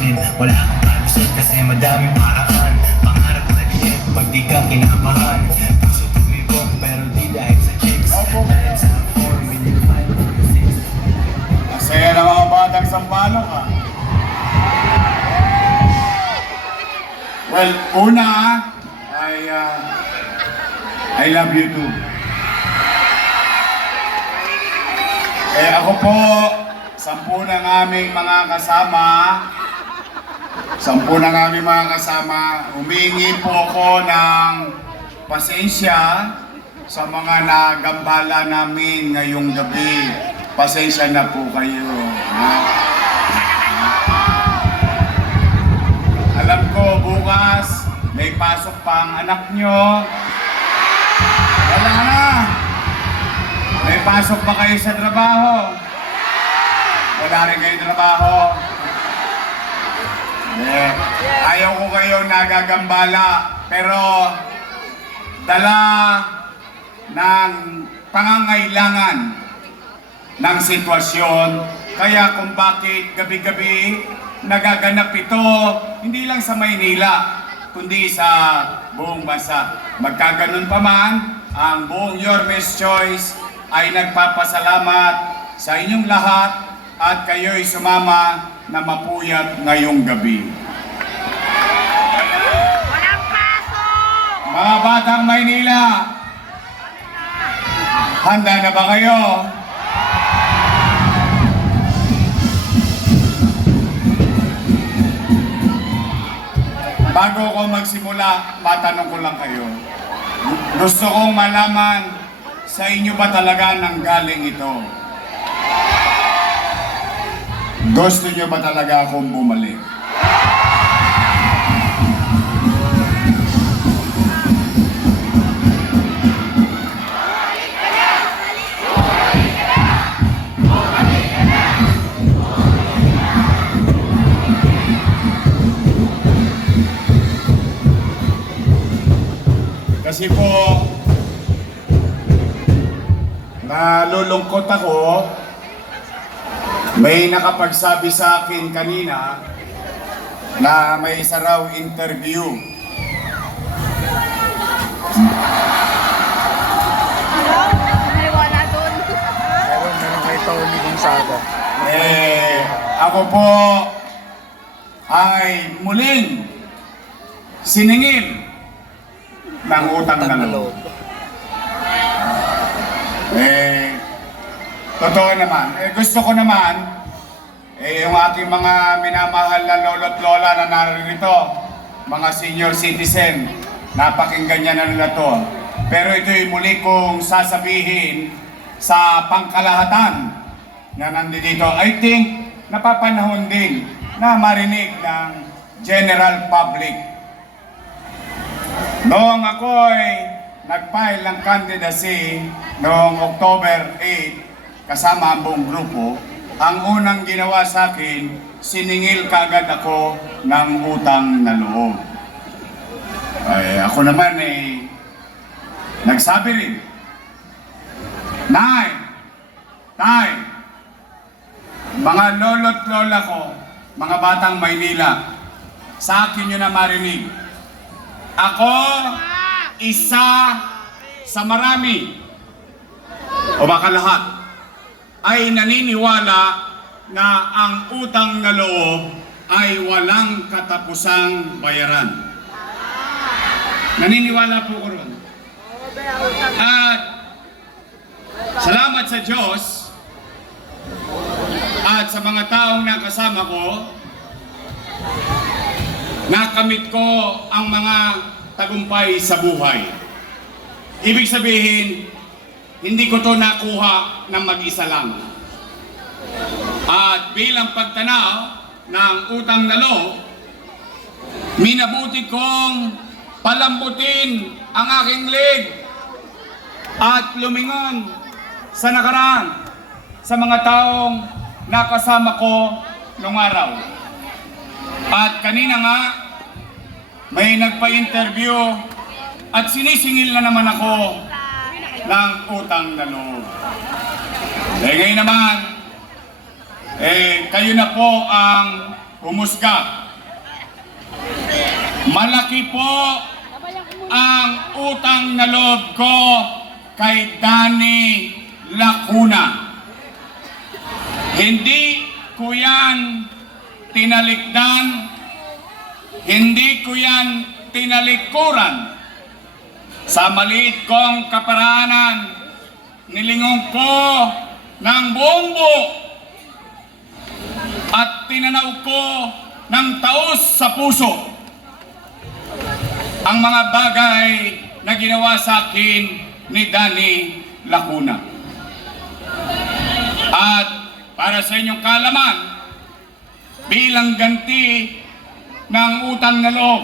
Ngunit wala kang kalusot kasi madaming paraan. Pangarap na liit pag di ka kinamahan. Puso tumibok pero di dahil sa chicks. Dahil sa 4 million 5 Masaya na mga batang sampalok ha. Well, una I love you too. Ako po, 10 ng aming mga kasama, humingi po ako ng pasensya sa mga nagambala namin ngayong gabi. Pasensya na po kayo. Ha? Alam ko, bukas, may pasok pa ang anak nyo. Wala na. May pasok ba kayo sa trabaho? Wala rin kayo trabaho. Ayaw ko kayo nagagambala, pero dala ng pangangailangan ng sitwasyon. Kaya kung bakit gabi-gabi nagaganap ito, hindi lang sa Maynila, kundi sa buong bansa. Magkaganon pa man, ang buong Yormes Choice ay nagpapasalamat sa inyong lahat at kayo'y sumama na mapuyat ngayong gabi. Walang pasok! Mga batang Maynila, handa na ba kayo? Bago ko magsimula, matanong ko lang kayo. Gusto kong malaman, sa inyo ba talaga nanggaling ito? Gusto nyo ba talaga akong bumalik? Kasi po, nalulungkot ako. May nakapagsabi sa akin kanina na may isa raw interview. May wala doon. Meron kay Tony Gonzaga. Ako po ay muling siningil ng utang na loob. Totoo naman. Gusto ko naman, yung aking mga minamahal na lolo't lola na narito, mga senior citizen, napakinggan niya na nila to. Pero ito'y muli kong sasabihin sa pangkalahatan na nandito. I think napapanahon din na marinig ng general public. Noong ako'y nag-file ng candidacy noong October 8, kasama ang buong grupo, ang unang ginawa sa akin, siningil kaagad ako ng utang na loob. Ako naman nagsabi rin, Tay, mga lolo't lola ko, mga batang Maynila, sa akin nyo na marinig, ako, isa sa marami, o baka lahat, ay naniniwala na ang utang na loob ay walang katapusang bayaran. Naniniwala po ko ron. At salamat sa Diyos at sa mga taong nakasama ko, nakamit ko ang mga tagumpay sa buhay. Ibig sabihin, hindi ko to nakuha ng mag-isa lang. At bilang pagtanaw ng utang na loob, minabuti kong palambutin ang aking leg at lumingon sa nakaraan sa mga taong nakasama ko noong araw. At kanina nga, may nagpa-interview at sinisingil na naman ako ng utang na loob. Ngayon naman, kayo na po ang humusga. Malaki po ang utang na loob ko kay Danny Lacuna. Hindi ko yan tinalikdan, hindi ko yan tinalikuran. Sa maliit kong kaparaanan, nilingon ko ng buong buo at tinanaw ko ng taos sa puso ang mga bagay na ginawa sa akin ni Danny Lacuna. At para sa inyong kaalaman, bilang ganti ng utang na loob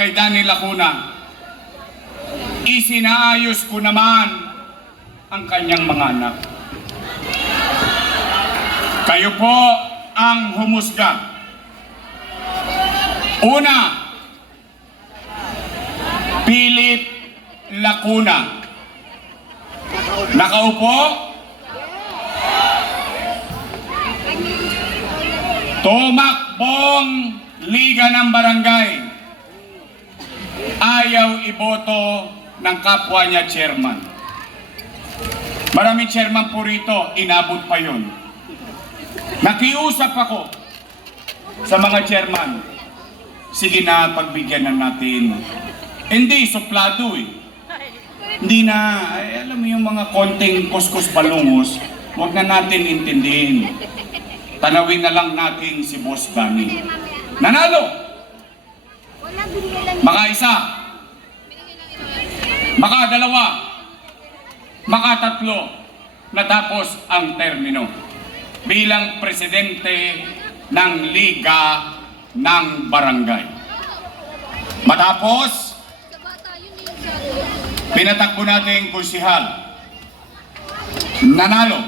kay Danny Lacuna, isinaayos ko naman ang kanyang mga anak. Kayo po ang humusga. Una, Philip Lacuna. Nakaupo? Tumakbong Liga ng Barangay. Ayaw iboto ng kapwa niya chairman. Maraming chairman po rito, inabot pa yun. Nakiusap ako sa mga chairman. Sige na, pagbigyan na natin. Hindi, suplado eh. Hindi na, ay, alam mo yung mga konting kuskus balungos, huwag na natin intindihin. Tanawin na lang natin si Boss Danny. Nanalo! Maka-isa, maka-dalawa, maka-tatlo, natapos ang termino bilang presidente ng Liga ng Barangay. Matapos, pinatakbo natin konsihal. Nanalo.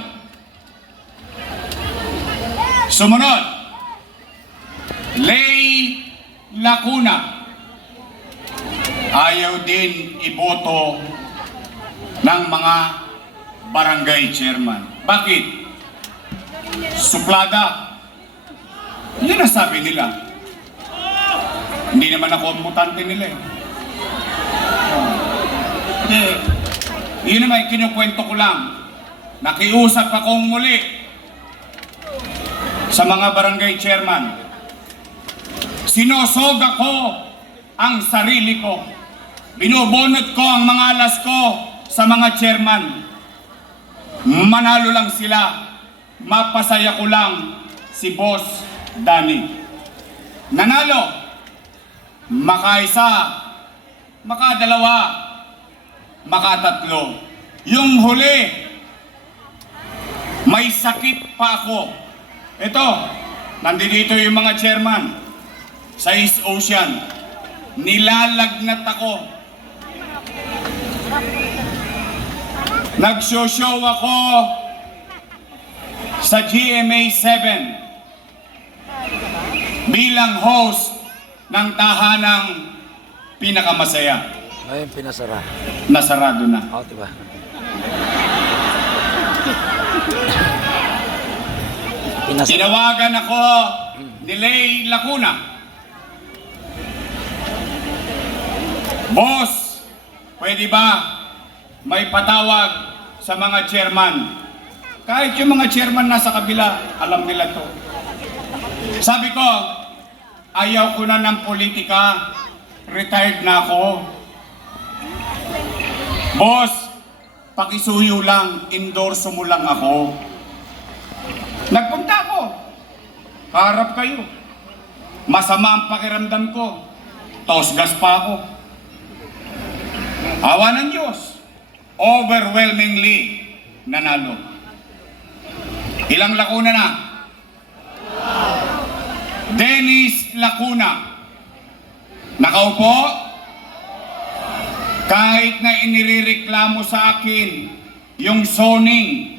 Sumunod, Lay Lacuna. Ayaw din iboto ng mga barangay chairman. Bakit? Suplada. Yun ang sabi nila. Hindi naman ako ang mutante nila eh. Hindi. Yun naman, kinukwento ko lang. Nakiusap akong muli sa mga barangay chairman. Sinosog ako ang sarili ko. Binubunot ko ang mga alas ko sa mga chairman. Manalo lang sila. Mapasaya ko lang si Boss Danny. Nanalo. Maka-isa, maka-dalawa, maka-tatlo. Yung huli, may sakit pa ako. Ito, nandito yung mga chairman sa East Ocean. Nilalagnat ako. Nagsho-show ako sa GMA 7 bilang host ng tahanang pinakamasaya. Ngayon pinasara. Nasarado na. Oo, diba? Pinasara. Tinawagan ako ni Lay Lacuna. Boss, pwede ba may patawag sa mga chairman? Kahit yung mga chairman nasa kabila, alam nila to. Sabi ko, ayaw ko na ng politika. Retired na ako. Boss, pakisuyo lang, endorso mo lang ako. Nagpunta ako. Harap kayo. Masama ang pakiramdam ko. Tosgas pa ako. Awa ng Diyos. Overwhelmingly nanalo. Ilang Lacuna na? Dennis Lacuna. Nakaupo? Kahit na inireklamo sa akin yung zoning.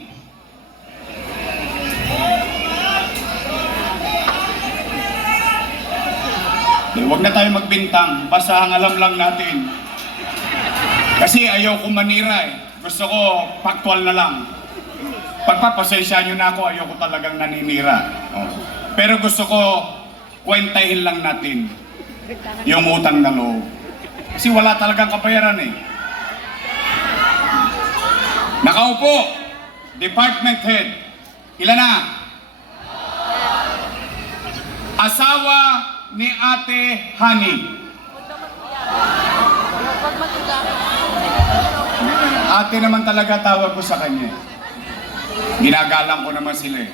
Huwag na tayo magbintang, basta ang alam lang natin. Kasi ayaw ko manira eh. Gusto ko factual na lang. Pagpapasensya nyo na ako, ayaw ko talagang naninira. Oh. Pero gusto ko kwentahin lang natin yung utang na loob. Kasi wala talagang kabayaran eh. Nakaupo, department head. Ilan na? Asawa ni Ate Honey. Ate naman talaga tawag ko sa kanya. Ginagalang ko naman sila eh.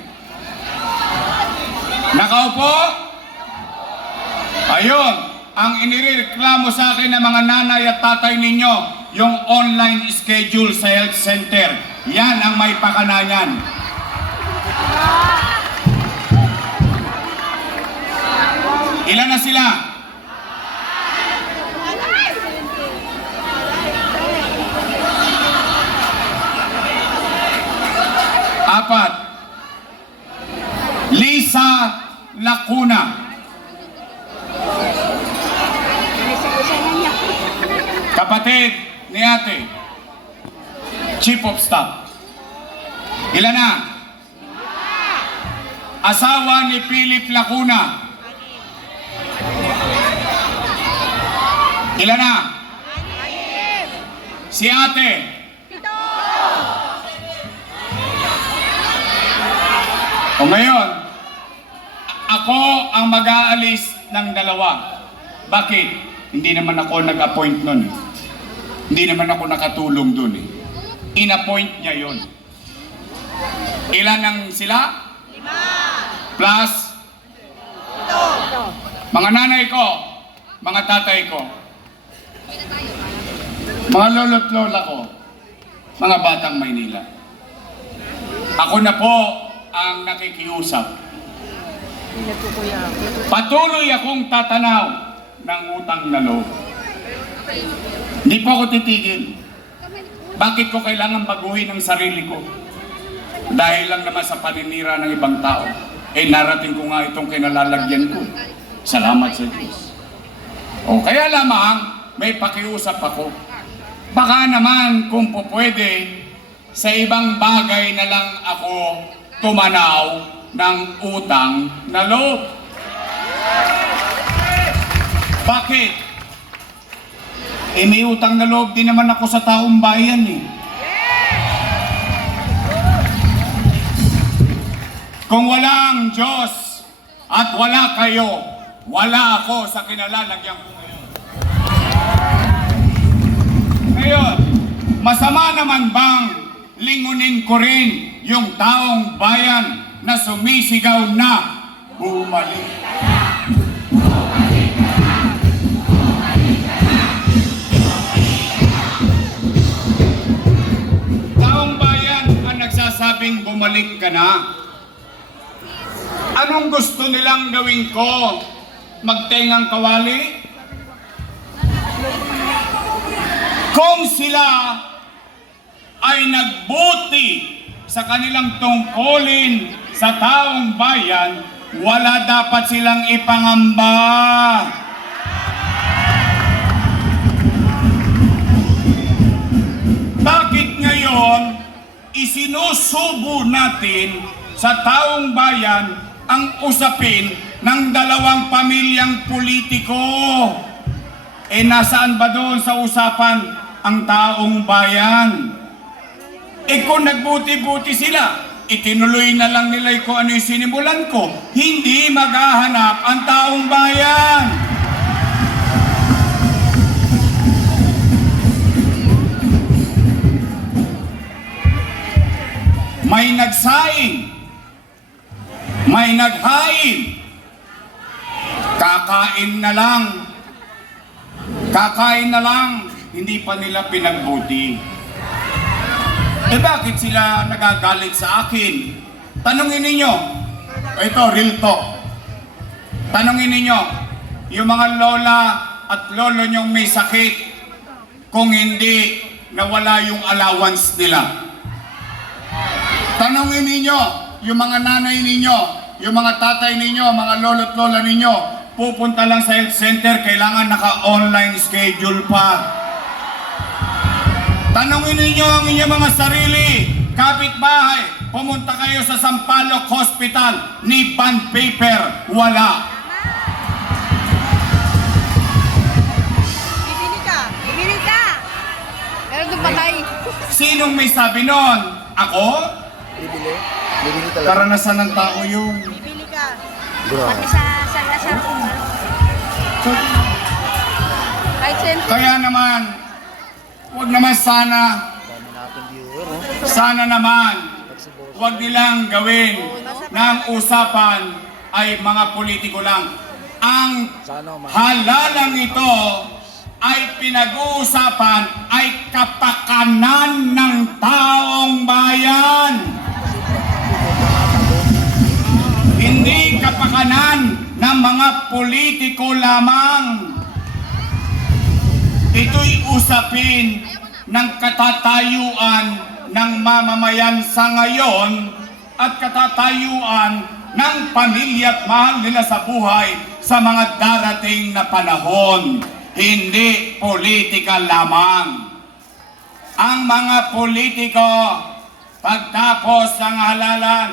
Nakaupo? Ayun, ang inireklamo sa akin ng mga nanay at tatay ninyo, yung online schedule sa health center. Yan ang may pakanayan. Ilan na sila? Apat. Lisa Lacuna. Kapatid ni ate. Chief of Staff. Ilan na? Asawa ni Philip Lacuna. Ilan na? Si ate. O ngayon, ako ang mag-aalis ng dalawa. Bakit? Hindi naman ako nag-appoint nun eh. Hindi naman ako nakatulong dun eh. In-appoint niya yun. Ilan ang sila? 5. Plus? 2. Mga nanay ko, mga tatay ko, mga lolo't lola ko, mga batang Maynila. Ako na po ang nakikiusap. Patuloy akong tatanaw ng utang na loob. Hindi po ako titigil. Bakit ko kailangan baguhin ang sarili ko? Dahil lang naman sa paninira ng ibang tao. Eh narating ko nga itong kinalalagyan ko. Salamat sa Diyos. O kaya lamang may pakiusap ako. Baka naman kung po pwede, sa ibang bagay na lang ako tumanaw ng utang na loob. Bakit? Eh may utang na loob din naman ako sa taong bayan eh. Kung wala ang Diyos at wala kayo, wala ako sa kinalalagyan ko ngayon. Ngayon, masama naman bang lingunin ko rin yung taong bayan na sumisigaw na bumalik? Taong bayan ang nagsasabing bumalik ka na. Anong gusto nilang gawin ko? Magtengang kawali? Kung sila ay nagbuti sa kanilang tungkulin sa taong bayan, wala dapat silang ipangamba. Bakit ngayon isinusubo natin sa taong bayan ang usapin ng dalawang pamilyang politiko? Eh nasaan ba doon sa usapan ang taong bayan? Eh kung nagbuti-buti sila, itinuloy na lang nila kung ano yung sinimulan ko. Hindi maghahanap ang taong bayan. May nagsaing, may naghain, kakain na lang, hindi pa nila pinagbuti. Eh bakit sila nagagalit sa akin? Tanungin ninyo, ito real talk, tanungin ninyo, yung mga lola at lolo nyong may sakit, kung hindi nawala yung allowance nila. Tanungin ninyo, yung mga nanay ninyo, yung mga tatay ninyo, mga lolo't lola ninyo, pupunta lang sa health center, kailangan naka-online schedule pa. Tanungin ninyo ang inyong mga sarili, kapitbahay, pumunta kayo sa Sampaloc Hospital, ni bond paper, wala. patay. Sinong may sabi nun? Ako? Bibili? Bibili talaga. Karanasan ng tao yun. Bibili ka. Bro. Pati sa kahit sento. Kaya naman, huwag naman sana, Dami natin viewer, oh. sana naman, huwag nilang gawin na ang usapan ay mga politiko lang. Ang Sana man. halalang ito ay pinag-uusapan ay kapakanan ng taong bayan. Hindi kapakanan ng mga politiko lamang. Ito'y usapin ng katatayuan ng mamamayan sa ngayon at katatayuan ng pamilya at mahal nila sa buhay sa mga darating na panahon. Hindi politika lamang. Ang mga politiko, pagtapos ng halalan,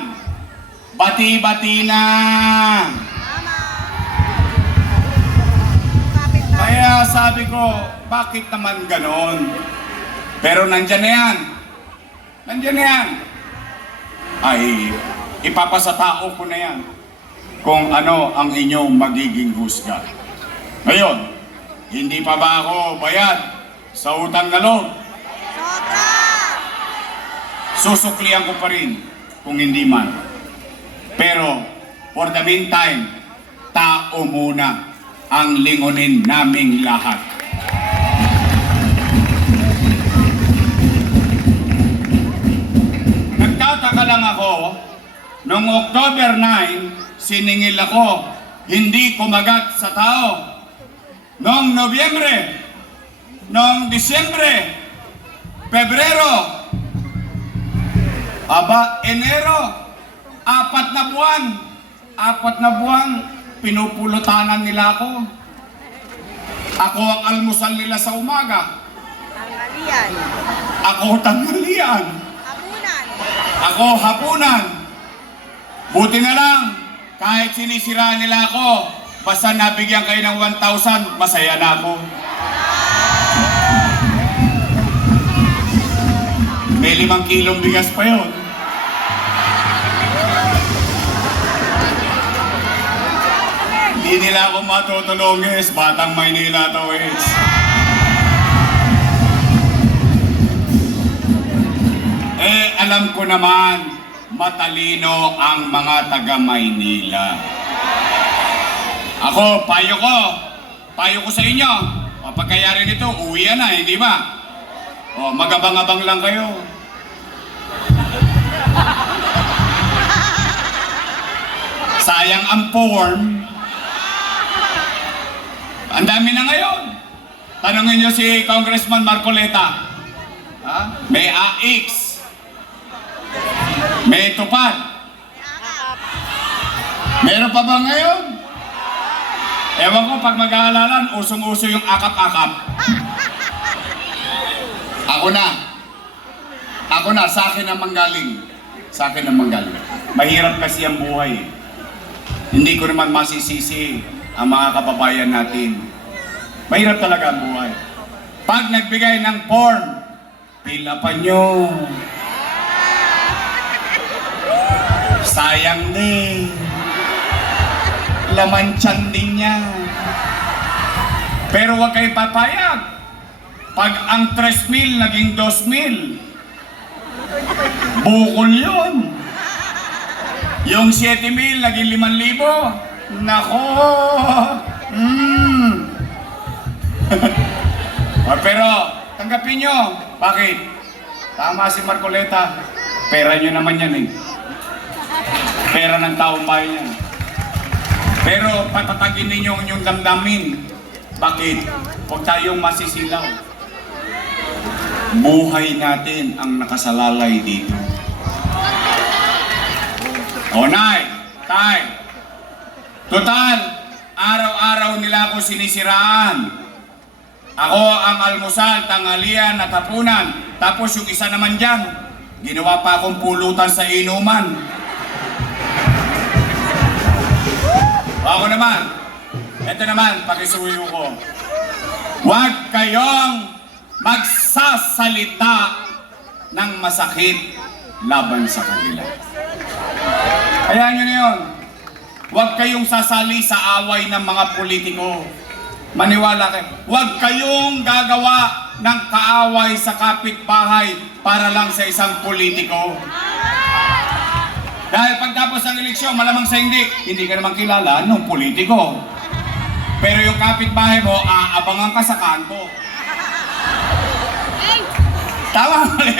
bati-bati na. Kaya sabi ko, bakit naman ganon? Pero nandyan na yan. Nandyan na yan. Ay, ipapasatao ko na yan kung ano ang inyong magiging husga. Ngayon, hindi pa ba ako bayad sa utang na loob? Sobra! Susuklian ko pa rin kung hindi man. Pero, for the meantime, tao muna ang lingunin naming lahat. Nagtataka lang ako, noong October 9, siningil ako, hindi kumagat sa tao. Noong Nobyembre, noong Disyembre, Pebrero, Enero, 4 na buwan, pinupulutanan nila ako. Ako ang almusal nila sa umaga. Tanghalian. Ako tanghalian. Hapunan. Ako hapunan. Buti na lang, kahit sinisiraan nila ako, basta nabigyan kayo ng 1,000, masaya na ako. May 5 kilong bigas pa yun. Hindi nila ako matutulungis, batang Maynila to is. Alam ko naman, matalino ang mga taga Maynila. Ako, payo ko sa inyo. O pagkayari nito, uwi na, hindi ba? O, magabang-abang lang kayo. Sayang ang form. Ang dami na ngayon. Tanungin niyo si Congressman Marcoleta. Ha? May AX. May tupad. Meron pa ba ngayon? Ewan ko, pag mag-aalalan, usong-uso yung akap-akap. Ako na, sa akin ang manggaling. Sa akin ang manggaling. Mahirap kasi ang buhay. Hindi ko naman masisisi ang mga kababayan natin. Mahirap talaga ang buhay. Pag nagbigay ng form, pila pa nyo. Sayang din. Laman tiyan din niya. Pero huwag kayo papayag. Pag ang 3,000 naging 2,000, bukol yun. Yung 7,000 naging 5,000, nako. Pero tanggapin nyo. Bakit? Tama si Marcoleta. Pera nyo naman yan eh. Pera ng taong bayan yan. Pero patatagin ninyo ang inyong damdamin. Bakit? Huwag tayong masisilaw. Buhay natin ang nakasalalay dito. O Nay, Tay, total, araw-araw nila ako sinisiraan. Ako ang almusal, tanghalian at hapunan. Tapos yung isa naman dyan, ginawa pa akong pulutan sa inuman. Ako naman, ito naman, pakisuyo ko. Huwag kayong magsasalita ng masakit laban sa kanila. Hayaan nyo na yun. Huwag kayong sasali sa away ng mga politiko. Maniwala kayo. Huwag kayong gagawa ng kaaway sa kapitbahay para lang sa isang politiko. Dahil pagtapos ng eleksyon, malamang sa hindi ka naman kilala ng politiko. Pero yung kapitbahay mo, aabangan ka sa kanto. Tama mali?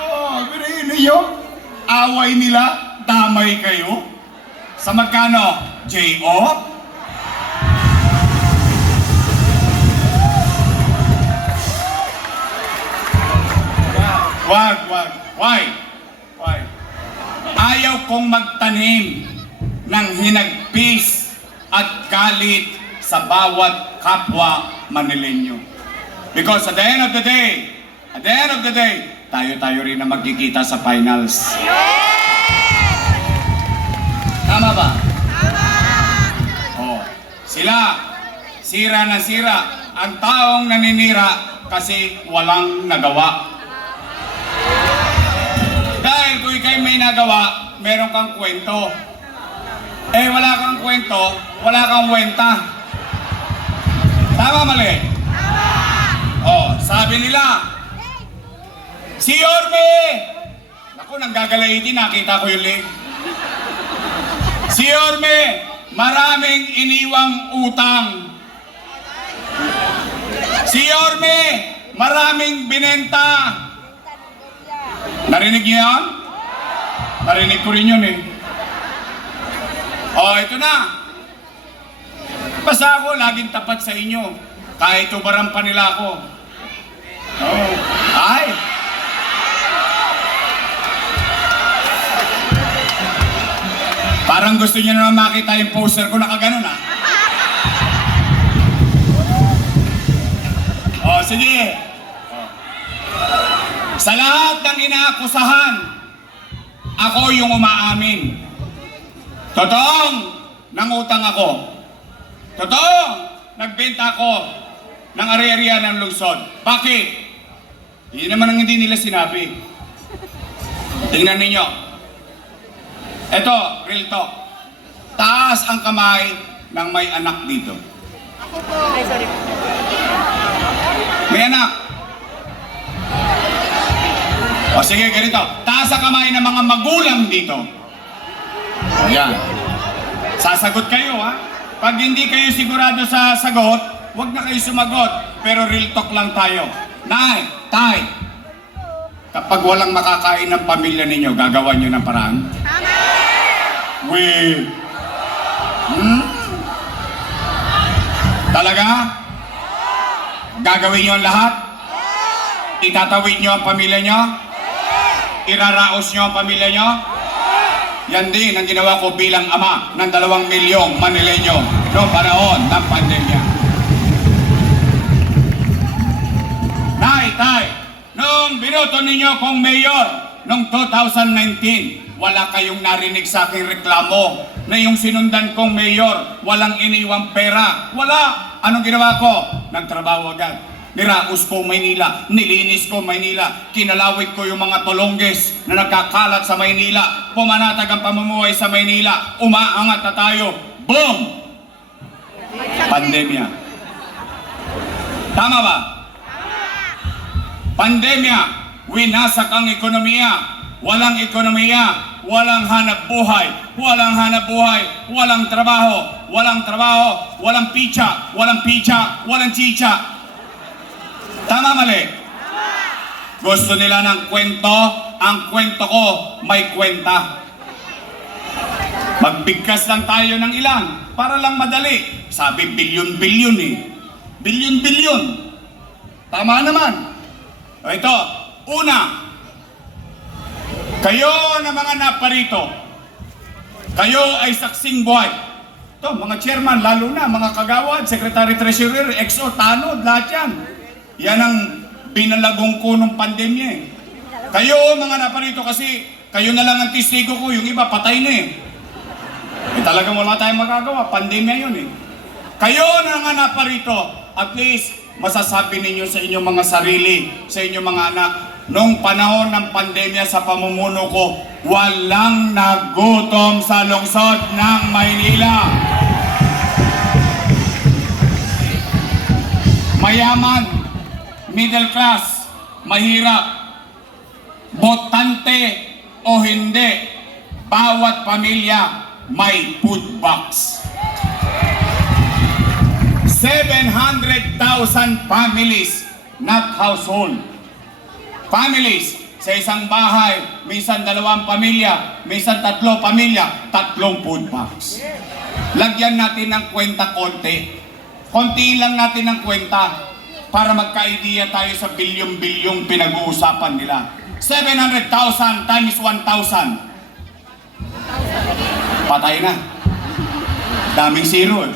Oo, pero yun yung away nila, damay kayo. Sa magkano? J.O.? Wag. Why? Ayaw kong magtanim ng hinagpis at galit sa bawat kapwa Manileño. Because at the end of the day, tayo rin na magkikita sa finals. Tama ba? Oh, sila, sira na sira. Ang taong naninira kasi walang nagawa. Dahil kung ikay may nagawa, meron kang kwento. Eh, wala kang kwento, wala kang wenta. Tama mali? Oh, sabi nila, si Yorme! Ako, nanggagalaiti, nakita ko yung link. Si Yorme, maraming iniwang utang. Si Yorme, maraming binenta. Narinig niyo yan? Narinig ko rin yun eh. Oh, ito na. Basta ako, laging tapat sa inyo. Kahit ubaran pa nila ako. Oh. Ay! Parang gusto niyo na makita yung poster ko nakaganon ah. Oh, sige. Sa lahat ng inaakusahan, ako yung umaamin. Totoong nangutang ako. Totoong nagbenta ako ng ari-arian ng lungsod. Bakit? Yun naman ang hindi nila sinabi. Tingnan ninyo. Ito, real talk. Taas ang kamay ng may anak dito. May anak. O sige, ganito. Taas ang kamay ng mga magulang dito. Ayan. Sasagot kayo ha. Pag hindi kayo sigurado sa sagot, huwag na kayo sumagot. Pero real talk lang tayo. Nay, tay, kapag walang makakain ng pamilya ninyo, gagawan nyo ng paraan? We. Talaga? Gagawin nyo ang lahat? Itatawid nyo ang pamilya nyo? Iraraos nyo ang pamilya nyo? Yan din ang ginawa ko bilang ama ng 2 milyong Manileño noong panahon ng pandemya. Nay, tay, nung binoto ninyo kong mayor noong 2019, wala kayong narinig sa aking reklamo na yung sinundan kong mayor, walang iniwang pera. Wala! Anong ginawa ko? Nagtrabaho agad. Niraos ko Maynila, nilinis ko Maynila, kinalawit ko yung mga tulongges na nagkakalat sa Maynila, pumanatag ang pamumuhay sa Maynila, umaangat na tayo, boom! Pandemya. Tama ba? Pandemya, winasak ang ekonomiya, walang hanap buhay, walang trabaho, walang picha, walang chicha. Tama mali? Gusto nila ng kwento, ang kwento ko may kwenta. Magbigkas lang tayo ng ilan para lang madali. Sabi bilyon-bilyon eh. Bilyon-bilyon. Tama naman. O ito, una, kayo na mga naparito, kayo ay saksing buhay. Ito, mga chairman, lalo na, mga kagawad, secretary treasurer, XO, tanod, lahat yan. Yan ang binalagong ko nung pandemya eh. Kayo mga naparito kasi kayo na lang ang testigo ko, yung iba patay na eh. Talagang wala tayong magagawa, pandemya yun eh. Kayo na nga naparito, at least masasabi ninyo sa inyong mga sarili, sa inyong mga anak, noong panahon ng pandemya sa pamumuno ko, walang nagutom sa lungsod ng Maynila. Mayaman, middle class, mahirap, botante o hindi, bawat pamilya may food box. 700,000 families, not household. Families, sa isang bahay, minsan 2 pamilya, minsan 3 pamilya, 3 food box. Lagyan natin ng kwenta konti. Konti lang natin ng kwenta para magka-idea tayo sa bilyong-bilyong pinag-uusapan nila. 700,000 times 1,000. Patay na. Daming zero.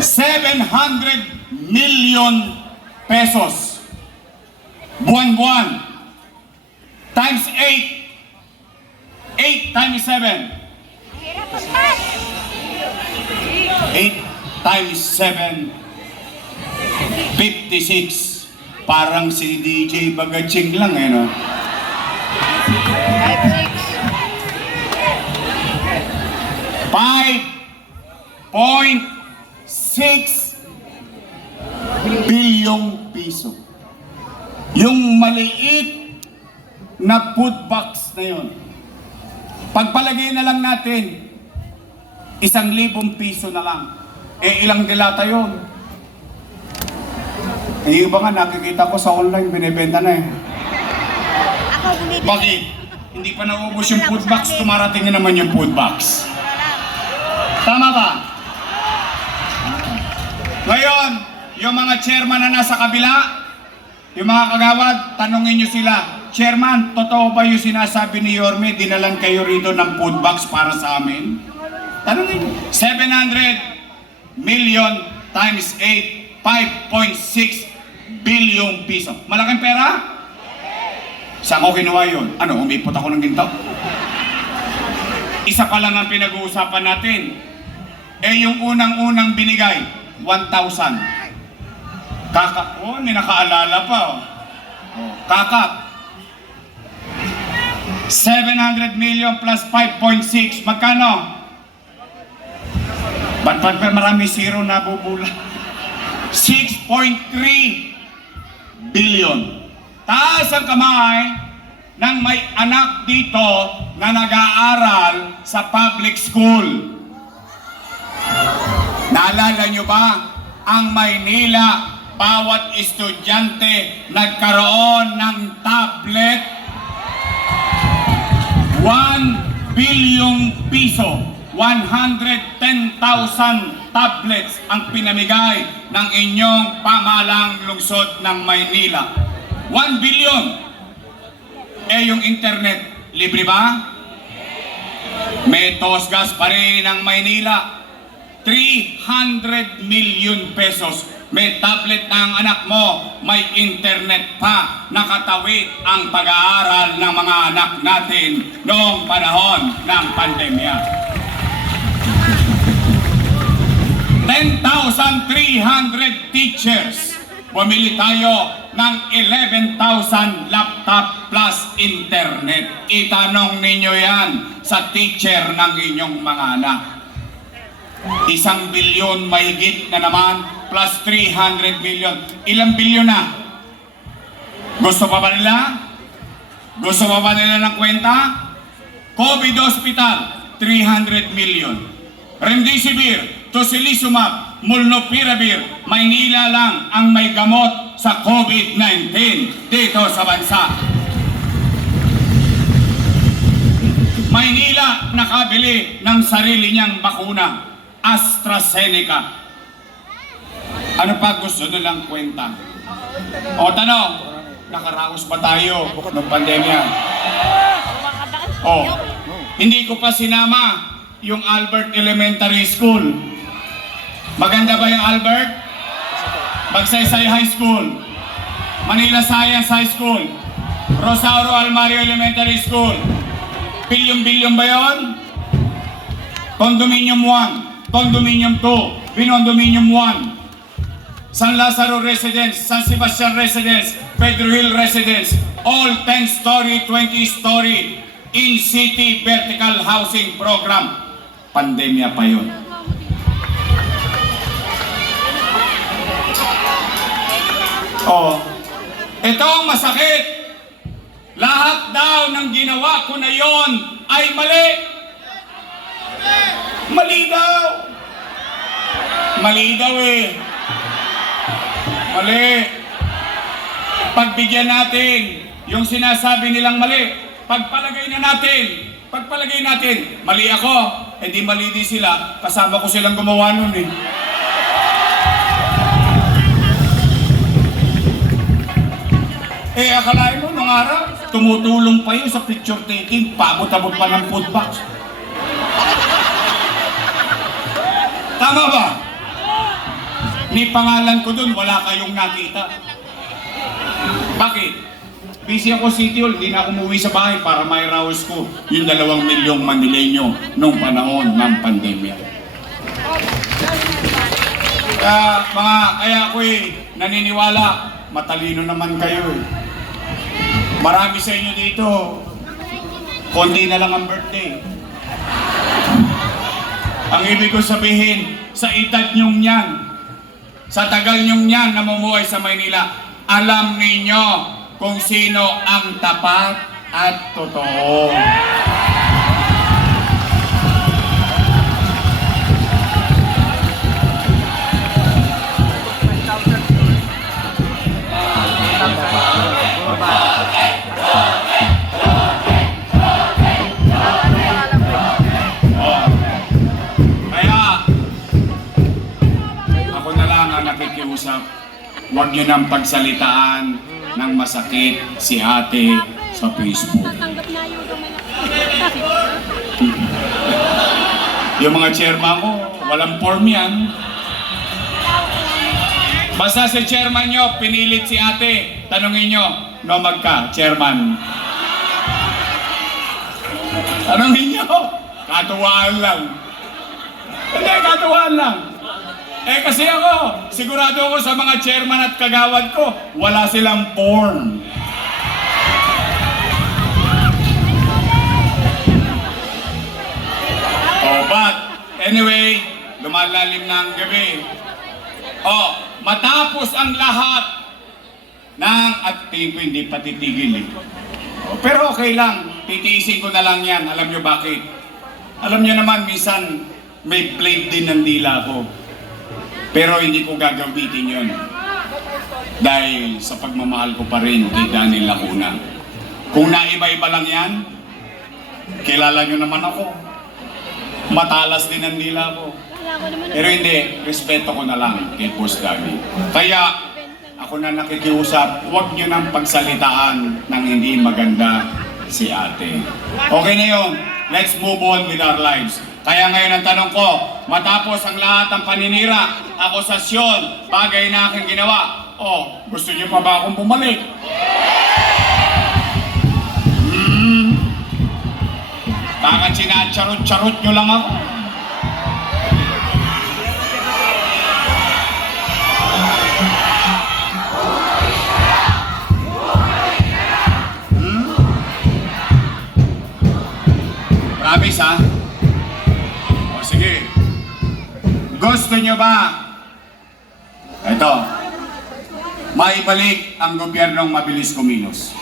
700 million pesos. Buwan-buwan. Times 8. 8 times 7. 8 times 7. 56. Parang si DJ Bagaching lang eh, no? 5.6 bilyong piso. Yung maliit na food box na yun, pagpalagay na lang natin, 1,000 piso na lang. Eh, ilang dilata yun? Eh, iba nga nakikita ko sa online, binibenta na eh. Ako bumibili. Bakit? Hindi pa naubos yung food box, tumarating na naman yung food box. Tama ba? Ngayon, yung mga chairman na nasa kabila, yung mga kagawad, tanungin nyo sila, Chairman, totoo ba yung sinasabi ni Yorme, dinalan kayo rito ng food box para sa amin? Tanungin nyo. 700 million times 8, 5.6 bilyong piso. Malaking pera? Saan ko kinuha yun? Ano, umipot ako ng ginto? Isa pa lang ang pinag-uusapan natin. Eh, yung unang-unang binigay, 1,000. May nakaalala pa. Kakak. 700 million plus 5.6. Magkano? Ba't marami zero na bubula? 6.3 billion. Taas ang kamay ng may anak dito na nag-aaral sa public school. Naalala nyo ba, ang Maynila, bawat estudyante nagkaroon ng tablet? 1 bilyong piso, 110,000 tablets ang pinamigay ng inyong pamahalang lungsod ng Maynila. 1 billion. Eh, yung internet, libre ba? May tosgas pa rin ang Maynila. 300 million pesos. May tablet na ang anak mo, may internet pa. Nakatawid ang pag-aaral ng mga anak natin noong panahon ng pandemya. 10,300 teachers. Bumili tayo ng 11,000 laptop plus internet. Itanong ninyo yan sa teacher ng inyong mga anak. 1 bilyon mahigit na naman plus 300 million. Ilang bilyon na? Gusto pa ba nila? Gusto pa ba nila ng kwenta? COVID hospital, 300 million. Remdesivir, Tocilizumab, Molnupiravir, Maynila lang ang may gamot sa COVID-19 dito sa bansa. Maynila nakabili ng sarili niyang bakuna, AstraZeneca. Ano pa gusto nilang kwenta? O tanong, nakaraos ba tayo ng pandemya? O, hindi ko pa sinama yung Albert Elementary School. Maganda ba yung Albert? Magsaysay High School, Manila Science High School, Rosauro Almario Elementary School. Bilyon-bilyon ba yun? Condominium 1, Condominium 2, Binondominium 1. San Lazaro Residence, San Sebastian Residence, Pedro Hill Residence, all 10-story, 20-story in-city vertical housing program. Pandemya pa yun. Oh, ito ang masakit. Lahat daw ng ginawa ko na yon ay mali. Mali daw. Mali daw eh. Mali. Pagbigyan natin yung sinasabi nilang mali. Pagpalagay natin, mali ako, hindi mali din sila. Kasama ko silang gumawa nun eh. Eh, akalain mo, nung araw, tumutulong pa yun sa picture taking, paabot-abot pa ng food box. Tama ba? Ni pangalan ko dun, wala kayong nakita. Bakit? Busy ako City Hall, hindi na ako umuwi sa bahay para mairaos ko yung 2 milyong Manileño nung panahon ng pandemya. Kaya ako naniniwala, matalino naman kayo eh. Marami sa inyo dito, kundi na lang ang birthday. Ang ibig ko sabihin, sa edad nyong yan, sa tagal nyong yan namumuhay sa Maynila, alam ninyo kung sino ang tapat at totoo. Nakikiusap, huwag nyo nang pagsalitaan ng masakit si ate sa Facebook. Yung mga chairman ko, walang form yan. Basta si chairman nyo, pinilit si ate, tanungin nyo, no magka, chairman. Tanungin nyo, katuwaan lang. Hindi, katuwaan lang. Eh kasi ako, sigurado ako sa mga chairman at kagawad ko, wala silang form. Oh, but anyway, lumalalim na ang gabi. Oh, matapos ang lahat ng, at tingin ko hindi pa titigil eh. Oh, pero okay lang, titiisin ko na lang yan. Alam nyo bakit? Alam nyo naman, minsan may plate din ng dila ko. Pero hindi ko gagamitin yun. Dahil sa pagmamahal ko pa rin kay Daniel Lacuna. Kung naiba-iba lang yan, kilala nyo naman ako. Matalas din ang dila ko. Pero hindi, respeto ko na lang kay Boss Dani. Kaya ako na nakikiusap, huwag nyo nang pagsalitaan ng hindi maganda si ate. Okay na yun. Let's move on with our lives. Kaya ngayon ang tanong ko, matapos ang lahat ng paninira, akusasyon, bagay na aking ginawa, gusto niyo pa ba akong bumalik? Bakit sinacharot-charot nyo lang ako? Promise ha? Sige. Gusto nyo ba? Ito. Maibalik ang gobyernong mabilis kumilos.